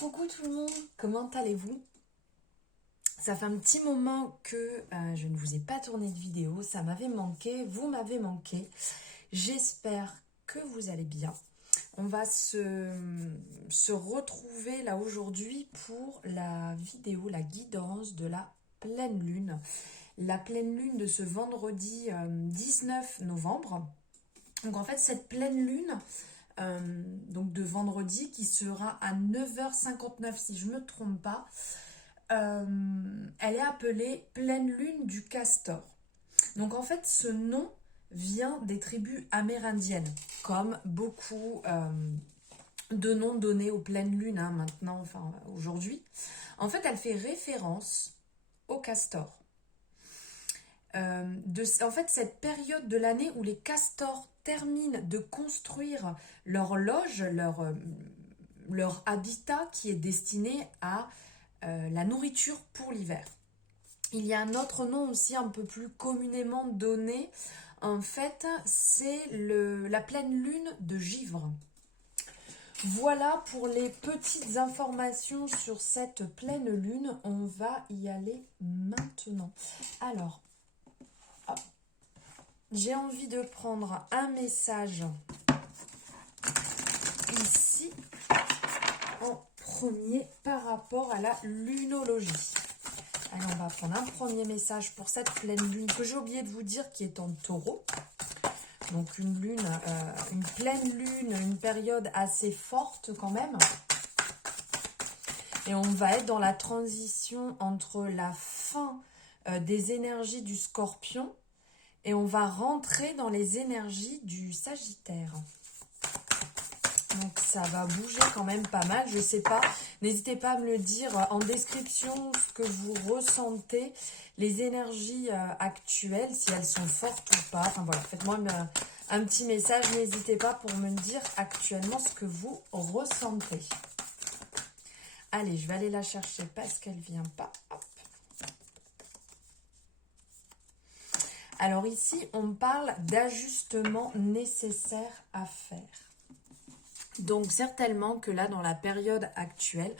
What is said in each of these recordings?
Coucou tout le monde, comment allez-vous? Ça fait un petit moment que je ne vous ai pas tourné de vidéo, ça m'avait manqué, vous m'avez manqué. J'espère que vous allez bien. On va se retrouver là aujourd'hui pour la vidéo, la guidance de la pleine lune. La pleine lune de ce vendredi 19 novembre. Donc en fait cette pleine lune, donc de vendredi qui sera à 9h59 si je ne me trompe pas, elle est appelée pleine lune du castor. Donc en fait ce nom vient des tribus amérindiennes, comme beaucoup de noms donnés aux pleines lunes maintenant, enfin aujourd'hui. En fait elle fait référence au castor. En fait cette période de l'année où les castors terminent de construire leur loge, leur habitat qui est destiné à la nourriture pour l'hiver. Il y a un autre nom aussi un peu plus communément donné, en fait c'est la pleine lune de Givre. Voilà pour les petites informations sur cette pleine lune, on va y aller maintenant. Alors, j'ai envie de prendre un message ici en premier par rapport à la lunologie. Allez, on va prendre un premier message pour cette pleine lune que j'ai oublié de vous dire qui est en taureau. Donc une pleine lune, une période assez forte quand même. Et on va être dans la transition entre la fin des énergies du Scorpion et on va rentrer dans les énergies du Sagittaire. Donc ça va bouger quand même pas mal, je sais pas. N'hésitez pas à me le dire en description ce que vous ressentez, les énergies actuelles, si elles sont fortes ou pas. Enfin voilà, faites-moi un petit message, n'hésitez pas pour me dire actuellement ce que vous ressentez. Allez, je vais aller la chercher parce qu'elle vient pas. Hop. Alors ici, on parle d'ajustements nécessaires à faire. Donc certainement que là, dans la période actuelle,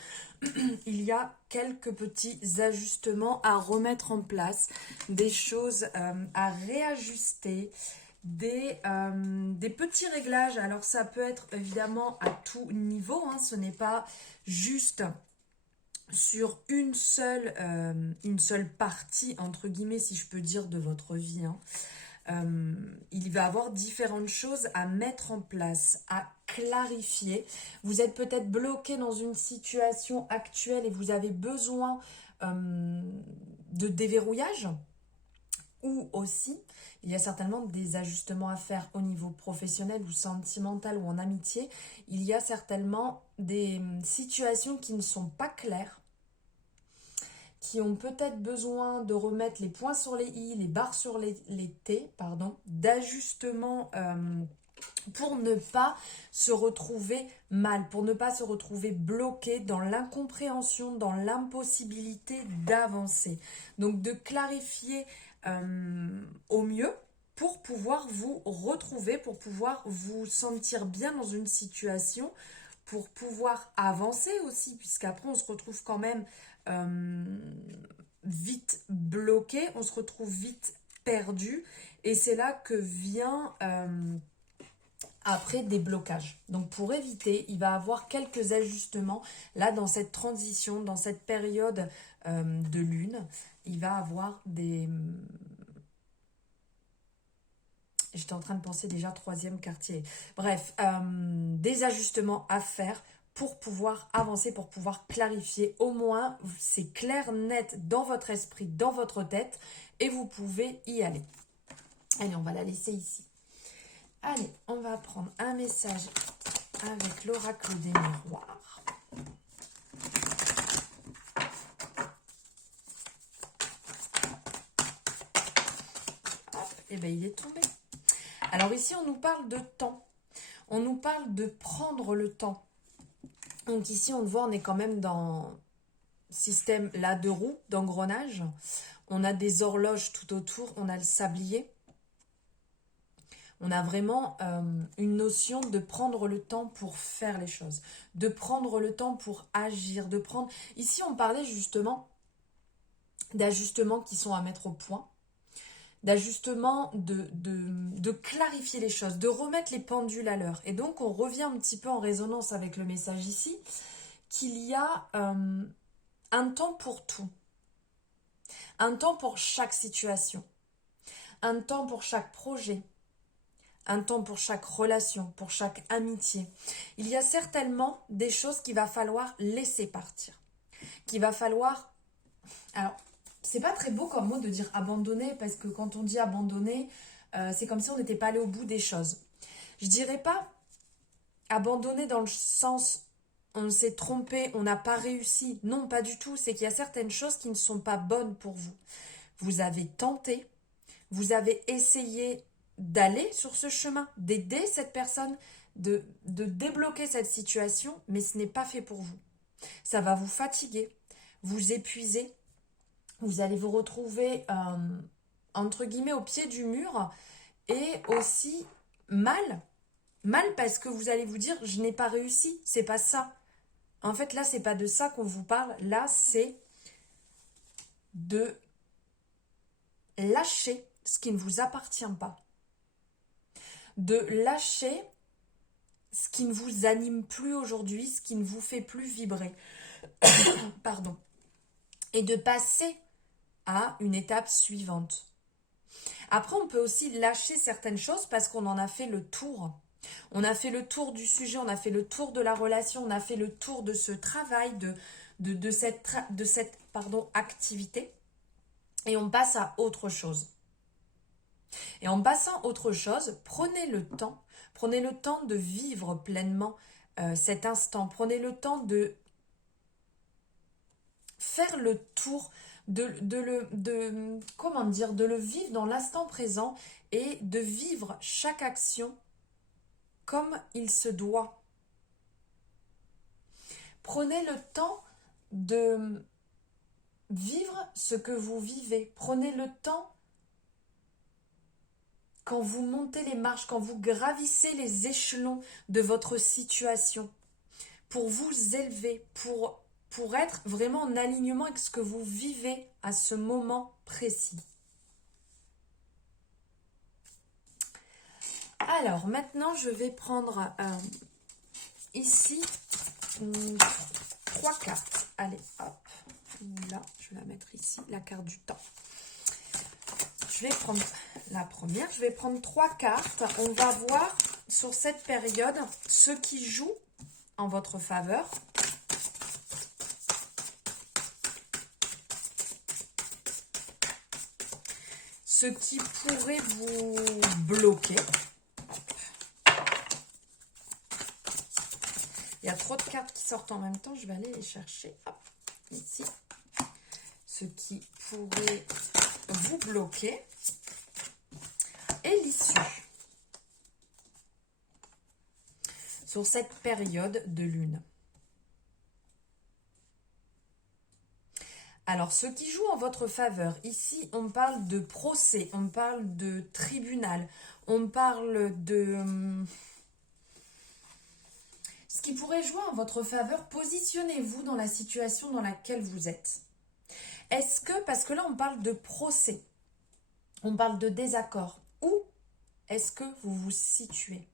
il y a quelques petits ajustements à remettre en place, des choses à réajuster, des petits réglages. Alors ça peut être évidemment à tout niveau, ce n'est pas juste sur une seule partie, entre guillemets, si je peux dire, de votre vie. Il va y avoir différentes choses à mettre en place, à clarifier. Vous êtes peut-être bloqué dans une situation actuelle et vous avez besoin de déverrouillage. Ou aussi, il y a certainement des ajustements à faire au niveau professionnel ou sentimental ou en amitié. Il y a certainement des situations qui ne sont pas claires, qui ont peut-être besoin de remettre les points sur les i, les barres sur les t, d'ajustement pour ne pas se retrouver mal, pour ne pas se retrouver bloqué dans l'incompréhension, dans l'impossibilité d'avancer. Donc de clarifier au mieux pour pouvoir vous retrouver, pour pouvoir vous sentir bien dans une situation, pour pouvoir avancer aussi, puisqu'après on se retrouve quand même vite bloqué, on se retrouve vite perdu, et c'est là que vient après des blocages. Donc pour éviter, il va y avoir quelques ajustements là dans cette transition, dans cette période de lune. Il va y avoir des... J'étais en train de penser déjà troisième quartier. Bref, des ajustements à faire pour pouvoir avancer, pour pouvoir clarifier. Au moins, c'est clair, net dans votre esprit, dans votre tête, et vous pouvez y aller. Allez, on va la laisser ici. Allez, on va prendre un message avec l'oracle des miroirs. Hop, et bien il est tombé. Alors ici, on nous parle de temps. On nous parle de prendre le temps. Donc ici, on le voit, on est quand même dans système là de roue, d'engrenage. On a des horloges tout autour, on a le sablier. On a vraiment une notion de prendre le temps pour faire les choses, de prendre le temps pour agir, de prendre... Ici, on parlait justement d'ajustements qui sont à mettre au point, d'ajustements de clarifier les choses, de remettre les pendules à l'heure. Et donc, on revient un petit peu en résonance avec le message ici, qu'il y a un temps pour tout, un temps pour chaque situation, un temps pour chaque projet, un temps pour chaque relation, pour chaque amitié. Il y a certainement des choses qu'il va falloir laisser partir, qu'il va falloir... Alors, c'est pas très beau comme mot de dire abandonner, parce que quand on dit abandonner, c'est comme si on n'était pas allé au bout des choses. Je dirais pas abandonner dans le sens on s'est trompé, on n'a pas réussi. Non, pas du tout. C'est qu'il y a certaines choses qui ne sont pas bonnes pour vous. Vous avez tenté, vous avez essayé d'aller sur ce chemin, d'aider cette personne, de débloquer cette situation, mais ce n'est pas fait pour vous. Ça va vous fatiguer, vous épuiser. Vous allez vous retrouver, entre guillemets, au pied du mur et aussi mal. Mal parce que vous allez vous dire, je n'ai pas réussi, c'est pas ça. En fait, là, c'est pas de ça qu'on vous parle. Là, c'est de lâcher ce qui ne vous appartient pas. De lâcher ce qui ne vous anime plus aujourd'hui, ce qui ne vous fait plus vibrer. Pardon. Et de passer à une étape suivante. Après, on peut aussi lâcher certaines choses parce qu'on en a fait le tour. On a fait le tour du sujet, on a fait le tour de la relation, on a fait le tour de ce travail, de cette activité. Et on passe à autre chose. Et en passant à autre chose, prenez le temps de vivre pleinement cet instant. Prenez le temps de faire le tour, de le vivre dans l'instant présent et de vivre chaque action comme il se doit. Prenez le temps de vivre ce que vous vivez. Prenez le temps quand vous montez les marches, quand vous gravissez les échelons de votre situation, pour vous élever, pour être vraiment en alignement avec ce que vous vivez à ce moment précis. Alors, maintenant, je vais prendre ici 3 cartes. Allez, hop. Là, je vais la mettre ici, la carte du temps. Je vais prendre la première. Je vais prendre 3 cartes. On va voir sur cette période ce qui joue en votre faveur. Ce qui pourrait vous bloquer. Il y a trop de cartes qui sortent en même temps. Je vais aller les chercher. Hop, ici. Ce qui pourrait vous bloquer. Et l'issue. Sur cette période de lune. Alors, ce qui joue en votre faveur, ici, on parle de procès, on parle de tribunal, on parle de... Ce qui pourrait jouer en votre faveur, positionnez-vous dans la situation dans laquelle vous êtes. Est-ce que, parce que là, on parle de procès, on parle de désaccord, où est-ce que vous vous situez ?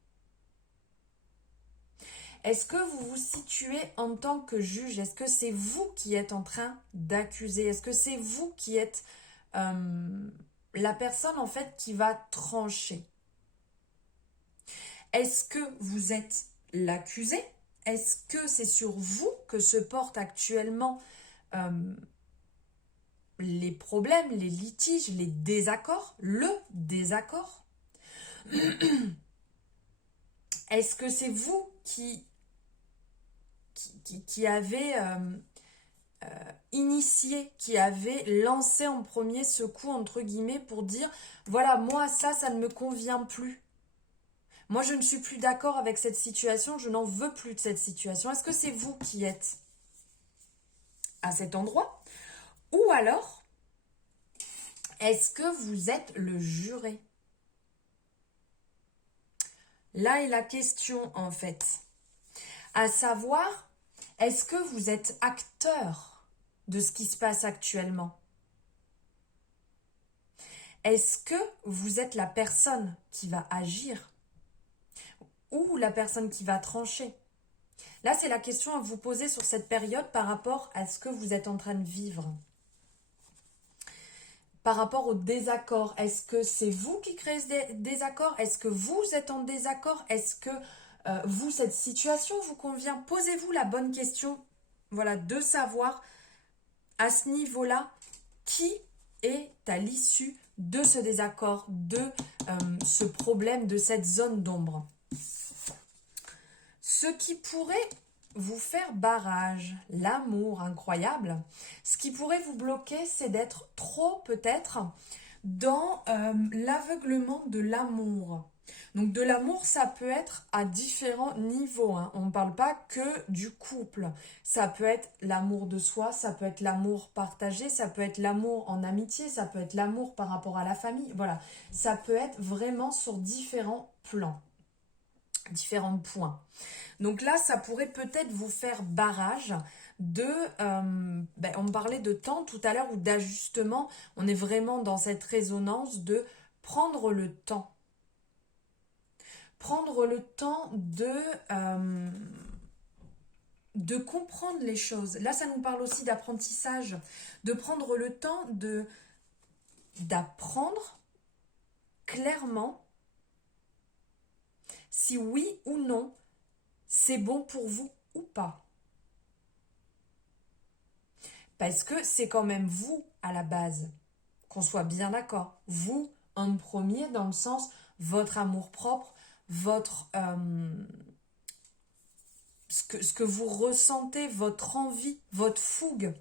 Est-ce que vous vous situez en tant que juge? Est-ce que c'est vous qui êtes en train d'accuser? Est-ce que c'est vous qui êtes la personne en fait qui va trancher? Est-ce que vous êtes l'accusé? Est-ce que c'est sur vous que se portent actuellement les problèmes, les litiges, les désaccords, le désaccord? Est-ce que c'est vous qui avez initié, qui avez lancé en premier ce coup, entre guillemets, pour dire, voilà, moi, ça ne me convient plus. Moi, je ne suis plus d'accord avec cette situation, je n'en veux plus de cette situation. Est-ce que c'est vous qui êtes à cet endroit? Ou alors, est-ce que vous êtes le juré? Là est la question en fait. À savoir, est-ce que vous êtes acteur de ce qui se passe actuellement? Est-ce que vous êtes la personne qui va agir ou la personne qui va trancher? Là, c'est la question à vous poser sur cette période par rapport à ce que vous êtes en train de vivre. Par rapport au désaccord, est-ce que c'est vous qui créez ce désaccord? Est-ce que vous êtes en désaccord? Est-ce que vous, cette situation vous convient? Posez-vous la bonne question, voilà, de savoir à ce niveau-là qui est à l'issue de ce désaccord, de ce problème, de cette zone d'ombre. Ce qui pourrait vous faire barrage, l'amour incroyable, ce qui pourrait vous bloquer, c'est d'être trop peut-être dans l'aveuglement de l'amour. Donc de l'amour, ça peut être à différents niveaux, hein. On ne parle pas que du couple. Ça peut être l'amour de soi, ça peut être l'amour partagé, ça peut être l'amour en amitié, ça peut être l'amour par rapport à la famille. Voilà, ça peut être vraiment sur différents plans, différents points. Donc là, ça pourrait peut-être vous faire barrage de... on parlait de temps tout à l'heure ou d'ajustement. On est vraiment dans cette résonance de prendre le temps. Prendre le temps de comprendre les choses. Là, ça nous parle aussi d'apprentissage. De prendre le temps d'apprendre clairement si oui ou non c'est bon pour vous ou pas. Parce que c'est quand même vous à la base, qu'on soit bien d'accord. Vous en premier dans le sens votre amour-propre, votre ce que vous ressentez, votre envie, votre fougue,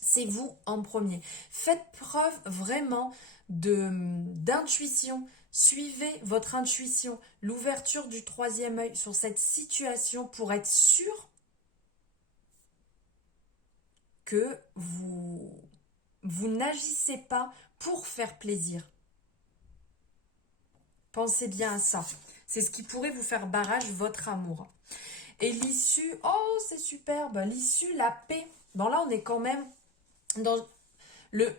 c'est vous en premier. Faites preuve vraiment d'intuition. Suivez votre intuition, l'ouverture du troisième œil sur cette situation pour être sûr que vous n'agissez pas pour faire plaisir. Pensez bien à ça. C'est ce qui pourrait vous faire barrage, votre amour. Et l'issue, oh c'est superbe, l'issue, la paix. Bon là on est quand même dans le...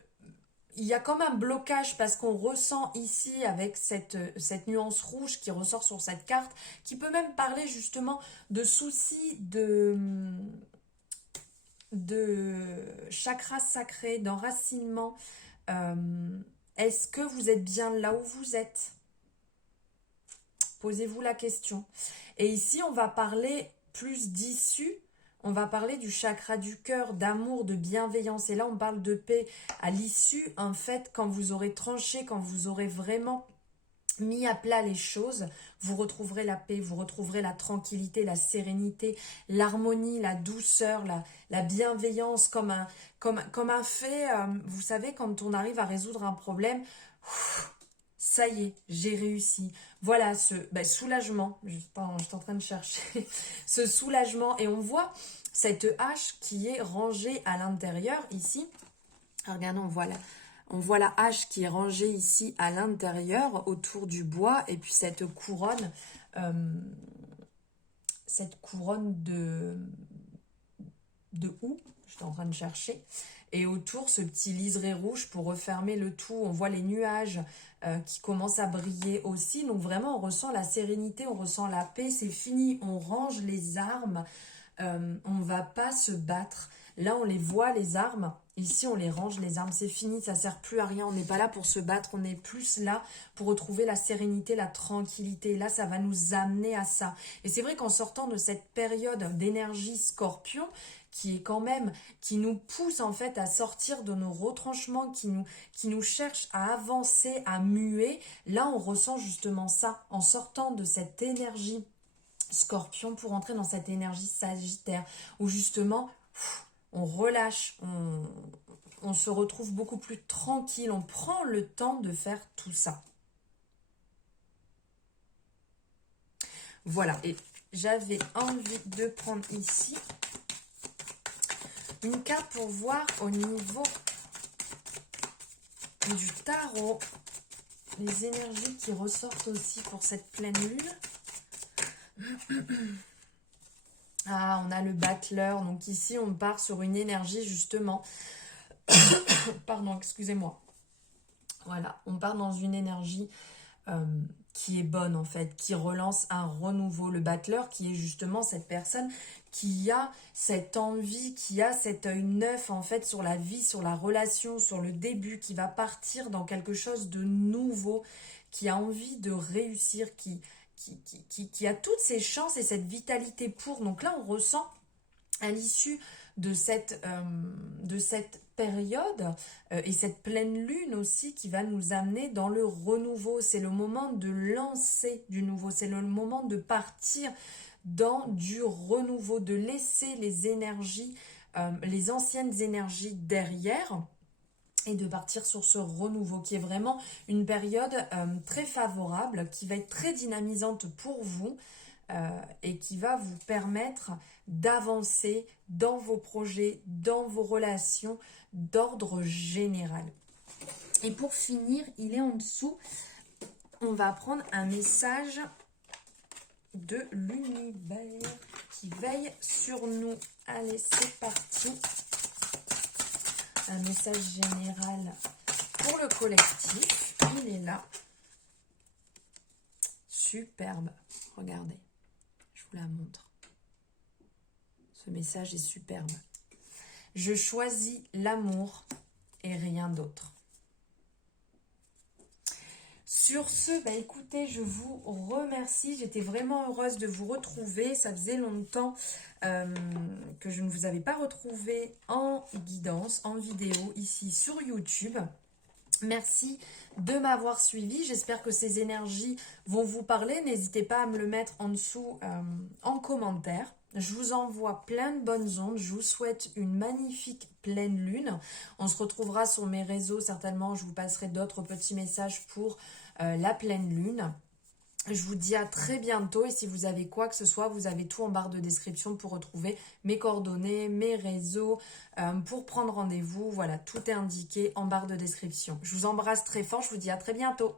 Il y a comme un blocage parce qu'on ressent ici avec cette nuance rouge qui ressort sur cette carte, qui peut même parler justement de soucis de chakra sacré, d'enracinement. Est-ce que vous êtes bien là où vous êtes? Posez-vous la question. Et ici, on va parler plus d'issue. On va parler du chakra du cœur, d'amour, de bienveillance. Et là, on parle de paix. À l'issue, en fait, quand vous aurez tranché, quand vous aurez vraiment mis à plat les choses, vous retrouverez la paix, vous retrouverez la tranquillité, la sérénité, l'harmonie, la douceur, la bienveillance, comme un fait, vous savez, quand on arrive à résoudre un problème, ça y est, j'ai réussi. Voilà ce soulagement, je suis en train de chercher, ce soulagement, et on voit cette hache qui est rangée à l'intérieur ici. Alors, regardons, voilà. On voit la hache qui est rangée ici à l'intérieur, autour du bois, et puis cette couronne de houx, j'étais en train de chercher, et autour ce petit liseré rouge pour refermer le tout. On voit les nuages qui commencent à briller aussi, donc vraiment on ressent la sérénité, on ressent la paix, c'est fini, on range les armes, on ne va pas se battre. Là on les voit les armes, ici on les range les armes, c'est fini, ça sert plus à rien, on n'est pas là pour se battre, on est plus là pour retrouver la sérénité, la tranquillité. Là ça va nous amener à ça. Et c'est vrai qu'en sortant de cette période d'énergie scorpion, qui est quand même, qui nous pousse en fait à sortir de nos retranchements, qui nous cherche à avancer, à muer, là on ressent justement ça, en sortant de cette énergie Scorpion pour entrer dans cette énergie Sagittaire, où justement on relâche, on se retrouve beaucoup plus tranquille, on prend le temps de faire tout ça. Voilà, et j'avais envie de prendre ici une carte pour voir au niveau du tarot les énergies qui ressortent aussi pour cette pleine lune. Ah, on a le battleur. Donc ici, on part sur une énergie justement. Pardon, excusez-moi. Voilà, on part dans une énergie qui est bonne en fait, qui relance un renouveau. Le battleur qui est justement cette personne qui a cette envie, qui a cet œil neuf en fait sur la vie, sur la relation, sur le début, qui va partir dans quelque chose de nouveau, qui a envie de réussir, qui a toutes ses chances et cette vitalité pour. Donc là, on ressent à l'issue de cette période et cette pleine lune aussi qui va nous amener dans le renouveau. C'est le moment de lancer du nouveau, c'est le moment de partir dans du renouveau, de laisser les énergies, les anciennes énergies derrière et de partir sur ce renouveau qui est vraiment une période très favorable, qui va être très dynamisante pour vous et qui va vous permettre d'avancer dans vos projets, dans vos relations d'ordre général. Et pour finir, il est en dessous, on va prendre un message de l'univers qui veille sur nous. Allez, c'est parti. Un message général pour le collectif. Il est là. Superbe. Regardez. Je vous la montre. Ce message est superbe. Je choisis l'amour et rien d'autre. Sur ce, écoutez, je vous remercie. J'étais vraiment heureuse de vous retrouver. Ça faisait longtemps que je ne vous avais pas retrouvé en guidance, en vidéo, ici sur YouTube. Merci de m'avoir suivi. J'espère que ces énergies vont vous parler. N'hésitez pas à me le mettre en dessous en commentaire. Je vous envoie plein de bonnes ondes. Je vous souhaite une magnifique pleine lune. On se retrouvera sur mes réseaux. Certainement, je vous passerai d'autres petits messages pour la pleine lune. Je vous dis à très bientôt et si vous avez quoi que ce soit, vous avez tout en barre de description pour retrouver mes coordonnées, mes réseaux, pour prendre rendez-vous. Voilà, tout est indiqué en barre de description. Je vous embrasse très fort, je vous dis à très bientôt.